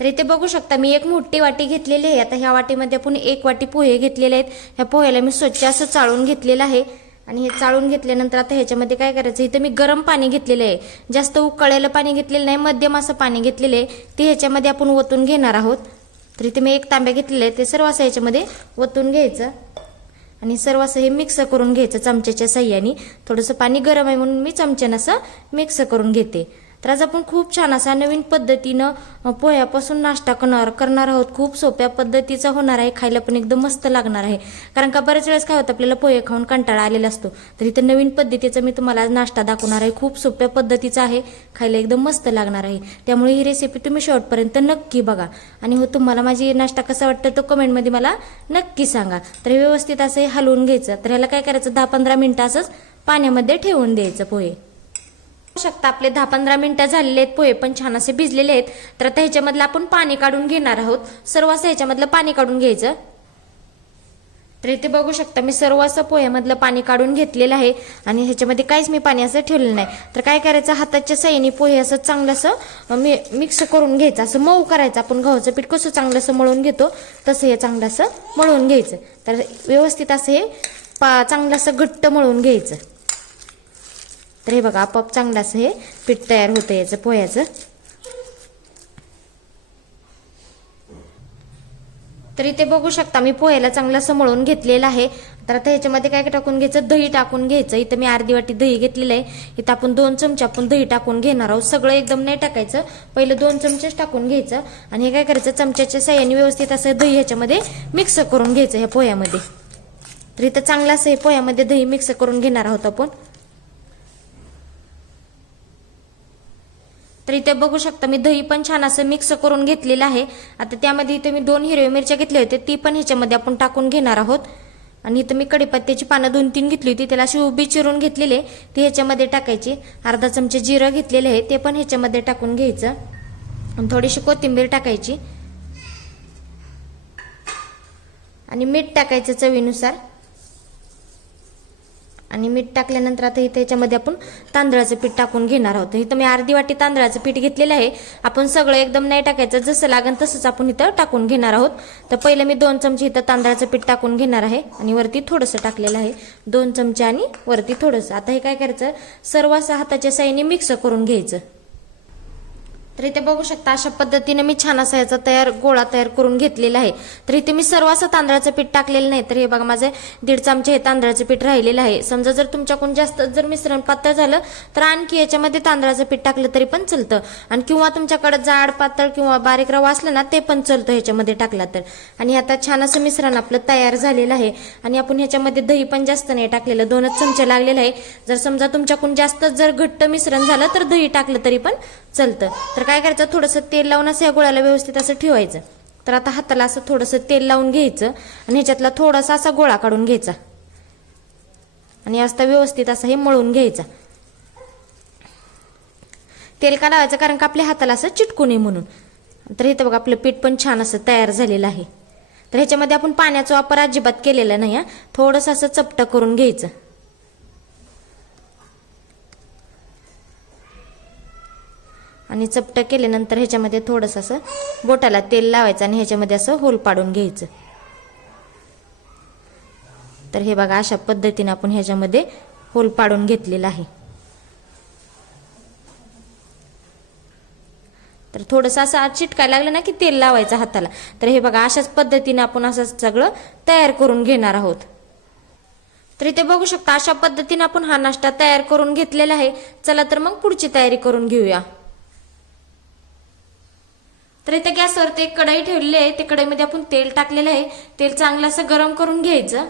तर इथे बघू शकता मी एक मोठी वाटी घेतलेली आहे। आता ह्या वाटीमध्ये आपण एक वाटी पोहे घेतलेले आहेत। ह्या पोह्याला मी स्वच्छ असं चाळून घेतलेलं आहे आणि हे चाळून घेतल्यानंतर आता ह्याच्यामध्ये काय करायचं, इथे मी गरम पाणी घेतलेलं आहे, जास्त उकळलेलं पाणी घेतलेलं नाही, मध्यम असं पाणी घेतलेलं आहे, ते ह्याच्यामध्ये आपण ओतून घेणार आहोत। तर इथे मी एक तांब्या घेतलेलं आहे, ते सर्व असं ह्याच्यामध्ये ओतून घ्यायचं आणि सर्व असं हे मिक्स करून घ्यायचं चमच्याच्या साह्याने। थोडंसं पाणी गरम आहे म्हणून मी चमच्यानं असं मिक्स करून घेते। तर आज आपण खूप छान असा नवीन पद्धतीनं पोह्यापासून नाश्ता करणार आहोत। खूप सोप्या पद्धतीचा होणार आहे, खायला पण एकदम मस्त लागणार आहे। कारण का बरेच वेळेस काय होतं, आपल्याला पोहे खाऊन कंटाळा आलेला असतो, तर इथं नवीन पद्धतीचा मी तुम्हाला आज नाश्ता दाखवणार आहे। खूप सोप्या पद्धतीचा आहे, खायला एकदम मस्त लागणार आहे। त्यामुळे ही रेसिपी तुम्ही शेवटपर्यंत नक्की बघा आणि हो तुम्हाला माझी नाश्ता कसा वाटतं तो कमेंटमध्ये मला नक्की सांगा। तर हे व्यवस्थित असं हलवून घ्यायचं। तर ह्याला काय करायचं, 10-15 मिनिटं असंच पाण्यामध्ये ठेवून द्यायचं पोहे। शकता आपले 10-15 मिनिटं झालेले आहेत, पोहे पण छान असे भिजलेले आहेत। तर आता ह्याच्यामधलं आपण पाणी काढून घेणार आहोत, सर्व असं ह्याच्यामधलं पाणी काढून घ्यायचं। तर इथे बघू शकता मी सर्व असं पोह्यामधलं पाणी काढून घेतलेलं आहे आणि ह्याच्यामध्ये काहीच मी पाणी असं ठेवलेलं नाही। तर काय करायचं, हाताच्या साह्याने पोहे असं चांगलं असं मिक्स करून घ्यायचं, असं मऊ करायचं। आपण गव्हाचं पीठ कसं चांगलं असं मळून घेतो तसं हे चांगलं असं मळून घ्यायचं। तर व्यवस्थित असं हे चांगलं असं घट्ट मळून घ्यायचं। तर हे बघा आपोआप चांगलं असं हे पीठ तयार होतं याचं पोह्याचं। तर इथे बघू शकता मी पोह्याला चांगलं असं मळून घेतलेलं आहे। तर आता ह्याच्यामध्ये काय टाकून घ्यायचं, दही टाकून घ्यायचं। इथं मी अर्धी वाटी दही घेतलेलं आहे, इथं आपण 2 चमचे आपण दही टाकून घेणार आहोत। सगळं एकदम नाही टाकायचं, पहिलं 2 चमचेच टाकून घ्यायचं आणि हे काय करायचं, चमच्याच्या साह्याने व्यवस्थित असं दही ह्याच्यामध्ये मिक्स करून घ्यायचं ह्या पोह्यामध्ये। तर इथं चांगलं असं हे पोह्यामध्ये दही मिक्स करून घेणार आहोत आपण। तर इथे बघू शकता मी दही पण छान असं मिक्स करून घेतलेलं आहे। आता त्यामध्ये इथे मी 2 हिरव्या मिरच्या घेतल्या होत्या, ती पण ह्याच्यामध्ये आपण टाकून घेणार आहोत। आणि इथं मी कढीपत्त्याची पानं 2-3 घेतली होती, त्याला अशी उभी चिरून घेतलेली, ती ह्याच्यामध्ये टाकायची। अर्धा चमचा जिरं घेतलेले आहे, ते पण ह्याच्यामध्ये टाकून घ्यायचं आणि थोडीशी कोथिंबीर टाकायची आणि मीठ टाकायचं चवीनुसार। आणि मीठ टाकल्यानंतर आता इथे याच्यामध्ये आपण तांदळाचं पीठ टाकून घेणार आहोत। इथं मी अर्धी वाटी तांदळाचं पीठ घेतलेलं आहे, आपण सगळं एकदम नाही टाकायचं, जसं लागेल तसंच आपण इथं टाकून घेणार आहोत। तर पहिलं मी 2 चमचे इथं तांदळाचं पीठ टाकून घेणार आहे आणि वरती थोडंसं टाकलेलं आहे, 2 चमचे आणि वरती थोडंसं। आता हे काय करायचं, सर्व असं हाताच्या साह्याने मिक्स करून घ्यायचं। तर इथे बघू शकता अशा पद्धतीने मी छान असा याचा गोळा तयार करून घेतलेला आहे। तर इथे मी सर्व असं तांदळाचं पीठ टाकलेलं नाही, तर हे बघा माझे 1.5 चमचे हे तांदळाचं पीठ राहिलेलं आहे। समजा जर तुमच्याकडून जास्त जर मिश्रण पातळ झालं तर आणखी याच्यामध्ये तांदळाचं पीठ टाकलं तरी पण चालतं, आणि किंवा तुमच्याकडे जाड पातळ किंवा बारीक रवा असला ना ते पण चालतं ह्याच्यामध्ये टाकला तर। आणि आता छान असं मिश्रण आपलं तयार झालेलं आहे आणि आपण ह्याच्यामध्ये दही पण जास्त नाही टाकलेलं, 2च चमचे लागलेलं आहे। जर समजा तुमच्याकडून जास्त जर घट्ट मिश्रण झालं तर दही टाकलं तरी पण चालतं। तर काय करायचं, थोडंसं तेल लावून असं या गोळ्याला व्यवस्थित असं ठेवायचं। तर आता हाताला असं थोडंसं तेल लावून घ्यायचं आणि ह्याच्यातला थोडासा असा गोळा काढून घ्यायचा आणि असं व्यवस्थित असं हे मळून घ्यायचा। तेल का लावायचं, कारण का आपल्या हाताला असं चिटकू नये म्हणून। तर इथं बघा आपलं पीठ पण छान असं तयार झालेलं आहे। तर ह्याच्यामध्ये आपण पाण्याचा वापर अजिबात केलेला नाही, थोडंसं असं चपटं करून घ्यायचं आणि चपटं केल्यानंतर ह्याच्यामध्ये थोडंसं असं बोटाला तेल लावायचं आणि ह्याच्यामध्ये असं होल पाडून घ्यायचं। तर हे बघा अशा पद्धतीने आपण ह्याच्यामध्ये होल पाडून घेतलेला आहे। तर थोडंसं असं चिटकायला लागलं ना की तेल लावायचं हाताला। तर हे बघा अशाच पद्धतीने आपण असं सगळं तयार करून घेणार आहोत। तर इथे बघू शकता अशा पद्धतीने आपण हा नाश्ता तयार करून घेतलेला आहे। चला तर मग पुढची तयारी करून घेऊया। तर इथे गॅसवरती एक कढई ठेवलेली आहे, त्या कढईमध्ये आपण तेल टाकलेलं आहे, तेल चांगलं असं गरम करून घ्यायचं।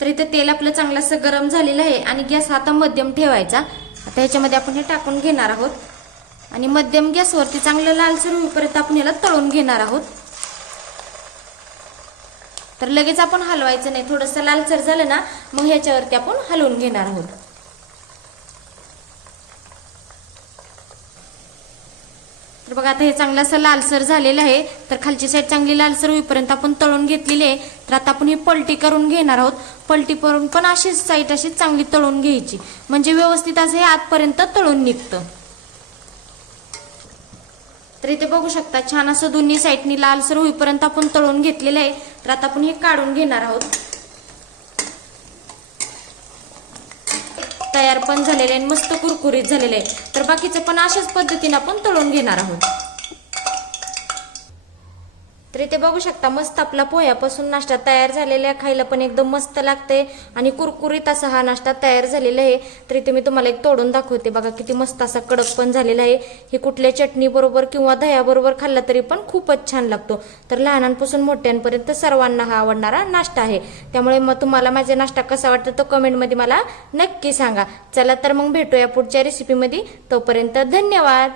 तर इथे तेल आपलं चांगलं असं गरम झालेलं आहे आणि गॅस आता मध्यम ठेवायचा। आता ह्याच्यामध्ये आपण हे टाकून घेणार आहोत आणि मध्यम गॅसवरती चांगलं लालसर होईपर्यंत आपण याला तळून घेणार आहोत। तर लगेच आपण हलवायचं नाही, थोडंसं लालसर झालं ना मग ह्याच्यावरती आपण हलवून घेणार आहोत। तर बघा आता हे चांगलं असं लालसर झालेलं आहे। तर खालची साईड चांगली लालसर होईपर्यंत आपण तळून घेतलेली आहे। तर आता आपण ही पलटी करून घेणार आहोत, पलटी करून पण अशीच साईड अशी चांगली तळून घ्यायची, म्हणजे व्यवस्थित असं हे आतपर्यंत तळून निघतं। तर इथे बघू शकता छान असं दोन्ही साईडनी लालसर होईपर्यंत आपण तळून घेतलेलं आहे. तर आता आपण हे काढून घेणार आहोत. तयार पण झालेले आहे, मस्त कुरकुरीत झालेले आहे. तर बाकीचं पण अशाच पद्धतीने आपण तळून घेणार आहोत. तर इथे बघू शकता मस्त आपला पोह्यापासून नाश्ता तयार झालेला आहे. खायला पण एकदम मस्त लागते आणि कुरकुरीत असा हा नाश्ता तयार झालेला आहे. तर इथे मी तुम्हाला एक तोडून दाखवते. बघा किती मस्त असा कडक पण झालेला आहे. हे कुठल्या चटणी बरोबर किंवा दह्याबरोबर खाल्ला तरी पण खूपच छान लागतो. तर लहानांपासून मोठ्यांपर्यंत सर्वांना हा आवडणारा नाश्ता आहे. त्यामुळे मग तुम्हाला माझा नाश्ता कसा वाटतो तो कमेंटमध्ये मला नक्की सांगा. चला तर मग भेटूया पुढच्या रेसिपीमध्ये. तोपर्यंत धन्यवाद.